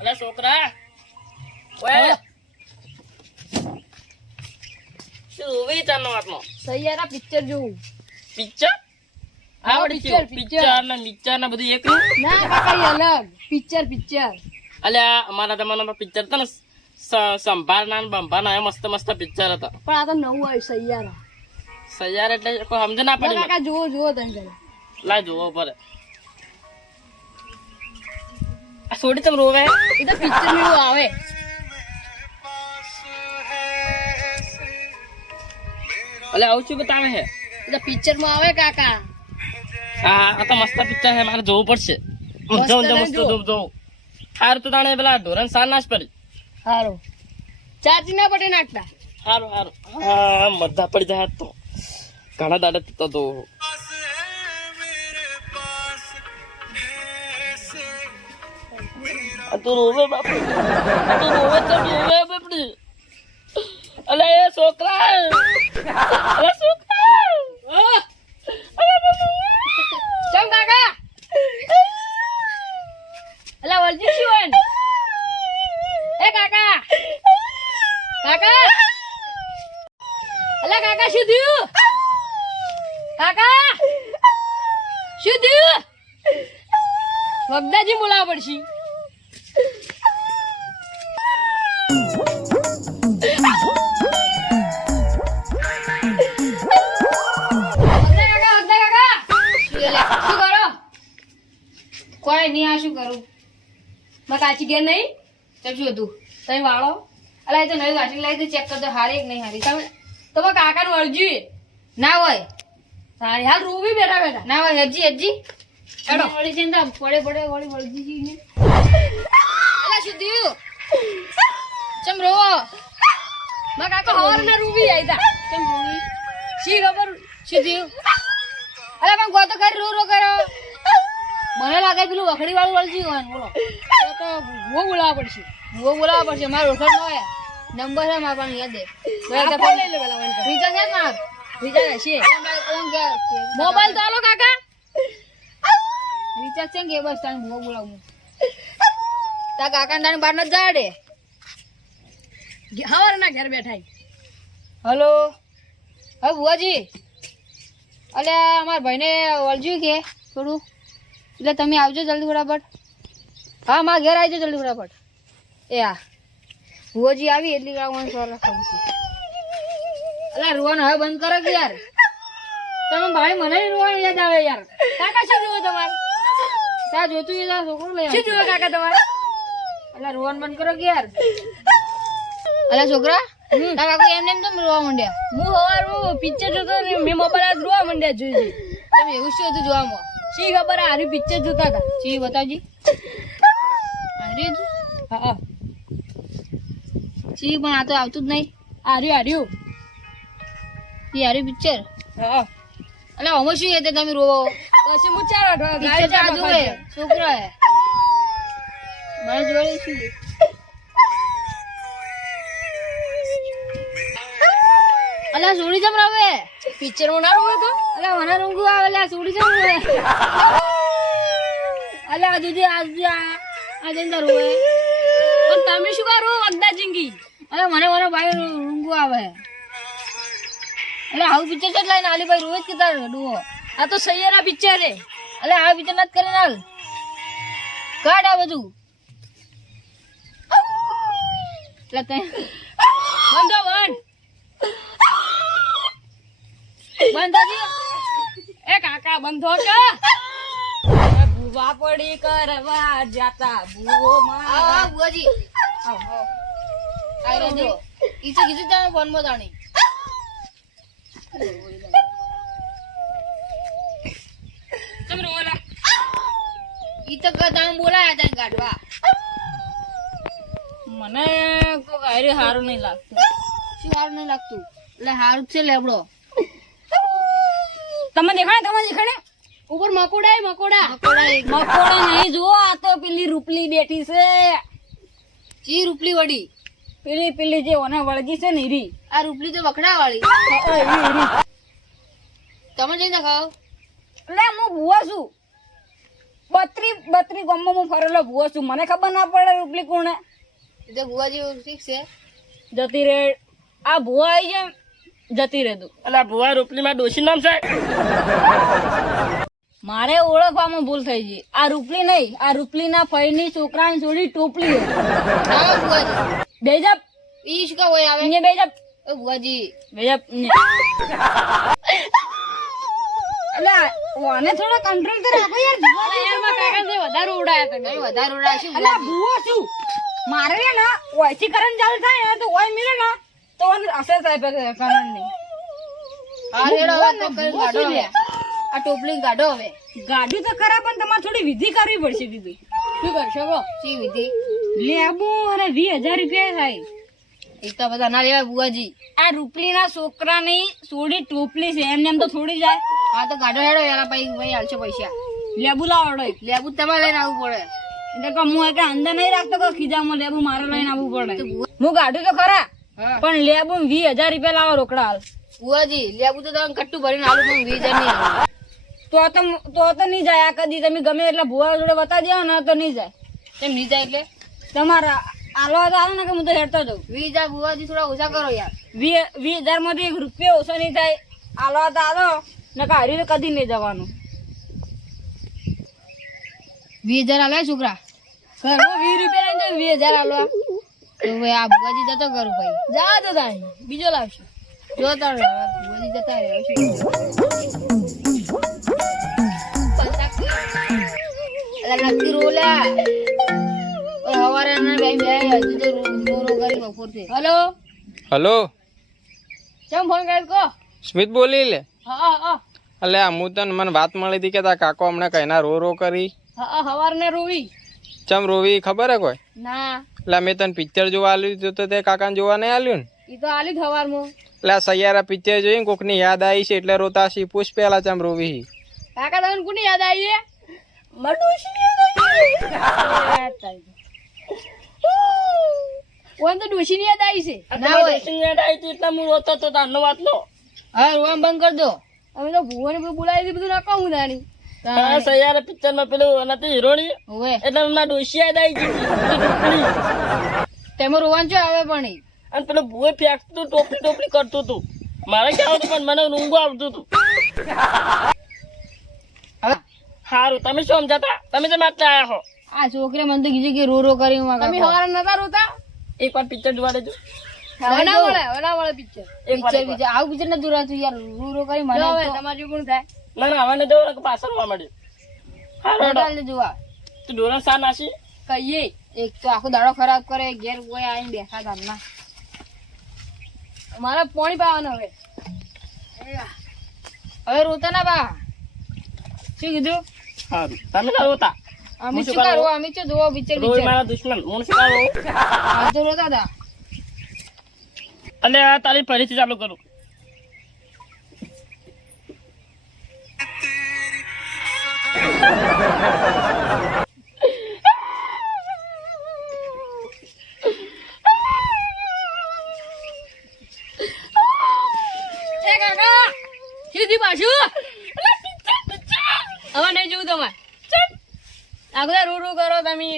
અલે છોકરા ઓય શું જોવી તારનો વાતનો સૈયારા પિક્ચર જોવું. પિક્ચર આવડી પિક્ચર, છે પિક્ચર ને બધું એક ના કાકા ઈ અલગ પિક્ચર. અલ્યા અમારા જમાનામાં પિક્ચર હતા ને સંભાળના ને બંભાના એ મસ્ત મસ્ત પિક્ચર હતા. પણ આ તો નવું આવ્યું સૈયારા. સૈયાર એટલે કોઈ સમજ ના પડી મને. કાકા જુઓ તમે કરે. લાય જોવો પડે. આ છોડી તમે રોવે એ તો પિક્ચર મેળું આવે. અલે આવું છું બતાવે હે એ તો પિક્ચર માં આવે કાકા. હા આ તો મસ્ત પિક્ચર છે મારે જોવું પડશે. મસ્ત જોવું હાર તો તાણે પેલા ઢોરણ સાર નાશ પડી. હારો ચાર્જ ના પડે નાખતા. હારું હા મધા પડી જાય તો ઘણા દાડા તો તું રોવે બાપુ તું રોવે તો રોવે બાપડી. અલે એ છોકરા અલે છોકરા ચમ કાકા અલા વળજી શું હોય ને? એ કાકા અલા કાકા શું થયું? કાકા શું થયું? વગદાજી બોલાવવા પડશે. કોઈ નહીં આ શું કરું મેં કાચી ઘેર નહીં ચમ શું હતું તમે વાળો અલા એ તો નવી વાસણી લાવી તો ચેક કરજો હારી કે નહીં હારી તમે તમારા કાકાનું અરજી ના હોય સારી હાલ રૂબી બેઠા ના હોય હજી હેડો વળી છે ને પડે વળી વળજી ને અલા શું થયું ચમ રોવો મારા કાકા હવારના રૂબી આઈતા ચમ રૂબી શી ખબર શું થયું અલા પણ ગો તો કરી રો કરો મને લાગે પેલું વખડી વાળું વળજી હોય બોલો તો ભૂવો બોલાવવા પડશે મારો ઓળખાણ ન હોય નંબર છે મારા પાસે યાદ દે મોબાઈલ તો આલો કાકા રિચાર્જ છે કે બસ તાને ભૂવો બોલાવું તા કાકા તાને બહાર ન જાડે હવાર ના ઘેર બેઠા હલો હવે ભુવાજી અલે અમારા ભાઈને વળજ્યું કે થોડું એટલે તમે આવજો જલ્દી ફટાફટ. હા મારા ઘેર આવજો જલ્દી ફટાફટ. એ હા ભુવોજી આવી એટલી આવવાનું સવાલ ખાવું છે. અલા રોવાનું હવે બંધ કરો કે યાર તમે ભાઈ મને રોવાનું યાદ આવે યાર. કાકા શું જોવે તમારે ત્યાં જોતું એ છોકરો લઈ શું જોવે કાકા તમારે? અલા રોવાનું બંધ કરો કે યાર. અલા છોકરા તારા કાકુ એમને એમ તમે રોવા માંડ્યા? હું સવારમાં પિક્ચર જોતો મેં મોબાઈલ રોવા માંડ્યા જોઈ તમે એવું શું હતું જોવામાં? શી ખબર હારી પિક્ચર જોતા હતા. શી બતાવજી હારી હા શી પણ આ તો આવતું જ નહીં. હાર્યું એ હારી પિક્ચર હા એટલે અમે શું હતું તમે રોવો પછી હું ચાર જોવે છોકરા હે મારે જોડે શું અલા સોડી જમ રવે પિક્ચર માં ના રોવે તો અલા મને રંગુ આવે અલા સોડી જમ રોવે અલા દીદી આ જંદર રોવે પણ તમે શું કરો વગદા જિંગી અલા મને ભાઈ રંગુ આવે અલા આવું પિક્ચર છે લઈને આલી ભાઈ રોવે જ કેતા ડુઓ આ તો સૈયારા પિક્ચર છે અલા આ પિક્ચર નથી કરે નાલ કાઢ આ બધું એટલે તે બંધો બંધાજી એ કાકા બંધો કે ભૂવા પડી કરવા જાતા ભૂવો મારા ભૂવાજી આવો આઈ રજી ઈચે કીધું તમે ફોન માં જાણી તમે ઓલા ઈ તો તમે બોલાયા તને કાઢવા મને કોઈ ગાયરે હારું નહીં લાગતું. શું હારું નહીં લાગતું? એટલે હારું છે લેબડો તમે દેખાડે ઉપર મકોડા નહીં જુઓ આ તો પેલી રૂપલી બેઠી છે. ચી રૂપલી વડી? પેલી જે ઓને વળગી છે ને ઈરી. આ રૂપલી તો વખડા વાળી તમે જઈને ખાઓ એટલે હું ભૂવા છું બત્રી ગામમાં હું ફરેલો ભૂવો છું, મને ખબર ના પડે રૂપલી કોણે એ તો ભુવાજી ઠીક છે. જતી રે. આ ભૂવો આવી જાય જતી રે તું. અલા ભુવા રૂપલીમાં ડોશી નામ છે. મારે ઓળખવામાં ભૂલ થઈ ગઈ. આ રૂપલી નહીં, આ રૂપલીના ફઈની છોકરાની જોડી ટોપલી છે. આવો ભુવાજી. બેજપ ઈ શું કા હોય આવે? ને બેજપ એ ભુવાજી. બેજપ ને. એટલે ઓને થોડો કંટ્રોલ તો રાખો યાર. યારમાં કાકાને વધારે ઉડાયા તમે. વધારે ઉડાયા શું એટલે ભૂવો છું મારે રે ને ઓયથી કરંટ ચાલુ થાય ને તો ઓય મિલે ને તો ઓને અસર થાય કરંટ ની. હા રેડો હવે તો કરી કાઢો હવે. આ ટોપલી કાઢો હવે. ગાડી તો ખરા પણ તમારે થોડી વિધિ કરવી પડશે દીદી. શું કરશો કો? શી વિધિ? લેબુ અને 20,000 રૂપિયા થાય. એટલા બધા ના લેવાય ભુવાજી. આ રૂપલીના છોકરાની સોડી ટોપલી છે, એમને એમ તો થોડી જાય. હા તો કાઢો હેડો યાર ભાઈ હાલશો પૈસા. લેબુ લાવડો લેબુ તમારે લઈને આવવું પડે. એટલે કે હું કે અંદર નહીં રાખતો કે ખીજામાં લેબુ મારે લઈને આવવું પડે. હું ગાડું તો ખરા હા પણ લેબુ 20,000 રૂપિયા લાવો રોકડા હાલ. ભુવાજી લેબુ તો તમે કટ્ટું ભરીને આલુ પણ 20,000 નહીં આવે. તો નહીં જાય. આ કદી તમે ગમે એટલે ભુવા જોડે બતાવી દો ને તો નહીં જાય. કેમ નહીં જાય એટલે? તમારા આલવા તો આવે ને કે હું તો હેડતો જાઉં. 20,000 ભુવાજી થોડા ઓછા કરો યાર. 20,000 માંથી 1 રૂપિયા ઓછો નહીં થાય. આલવા તો આલો ને હારી તો કદી નહીં જવાનું. 20,000 આલે છોકરા. ઘરમાં 20 રૂપિયા લઈને 20,000 આલવા. તો ભાઈ આ ભુવાજી જતો કરું ભાઈ. જા તો તારી બીજો લાવશું. જો તાર ભુવાજી જતા રહે નક્કી રોલ્યા હવારે હજુ તો રો કરી બપોરથી. હલો હલો ચમ ફોન કર્યો કો? સ્મિત બોલી લે. હા હા એટલે આ હું તને મને વાત મળી હતી કે તા કાકો હમણાં કઈના રો કરી. હા હવારને રોવી. ચમ રોવી ખબર હે કોઈ? ના એટલે મેં તને પિક્ચર જોવા આલ્યું હતું તો તે કાકાને જોવા નહીં આલ્યું ને? ઈ તો આલી જ હવારમાં. એટલે આ સૈયારા પિક્ચર જોઈને કોકની યાદ આવી છે એટલે રોતા છે. પૂછ પેલા ચમ રોવી. કાકા તમને કોની યાદ આવી છે? મડોશી યાદ આવી. ઓન તો ડોશી યાદ આવી છે. ના હોય. ડોશી યાદ આવી હતી એટલે હું રોતો તો તારનો વાત લો. હા રોવાનું બંધ કરી દો. અમે તો ભુવાને બોલાવી બધું નકામું નાની. હા સૈયારા પિક્ચર માં પેલું નથી હીરોની હોવે એટલે હમણાં ડોશી યાદ આવી ગઈ હતી. તેમાં રોવાનું શું આવે પણ ઈ? અને પેલો ભૂએ ફેંકતું ટોપલી ટોપલી કરતું હતું. મારે ક્યાં આવતું પણ મને ઊંઘું આવતું હતું. હવે સારું તમે શું સમજાતા? તમે તો માત્ર આયા હો. આ છોકરી મને તો કીધું કે રો કરી તમે હવારે નતા રોતા? એક વાર પિક્ચર જોવા દેજો. વના મળે પિક્ચર. એક વાર પિક્ચર આવું પિક્ચર નથી જોવાતું યાર. રો કરી મને જો હવે તો તમારે જેવું થાય. ના ના હવે જવું કે પાછળ માં મળ્યું. હા ચાલે જોવા તું ડોરા સા નાસી કહીએ એક તો આખો દાડો ખરાબ કરે ઘેર કોઈ આવીને બેઠા ઘરમાં. મારે પાણી પાવાનું હવે. હવે રોતા ના બા. શું કીધું? સારું તમે ના રોતા. અમે શું કરો અમે શું જોવો પિક્ચર રોય પિક્ચર મારા દુશ્મન હું શું કરું? આ તો રોતા હતા. અને આ તારી ફરીથી ચાલુ કરું. એ કાકા સીધી પાછું. હવે નહીં જોવું તમારે. આગળ રો કરો તમે.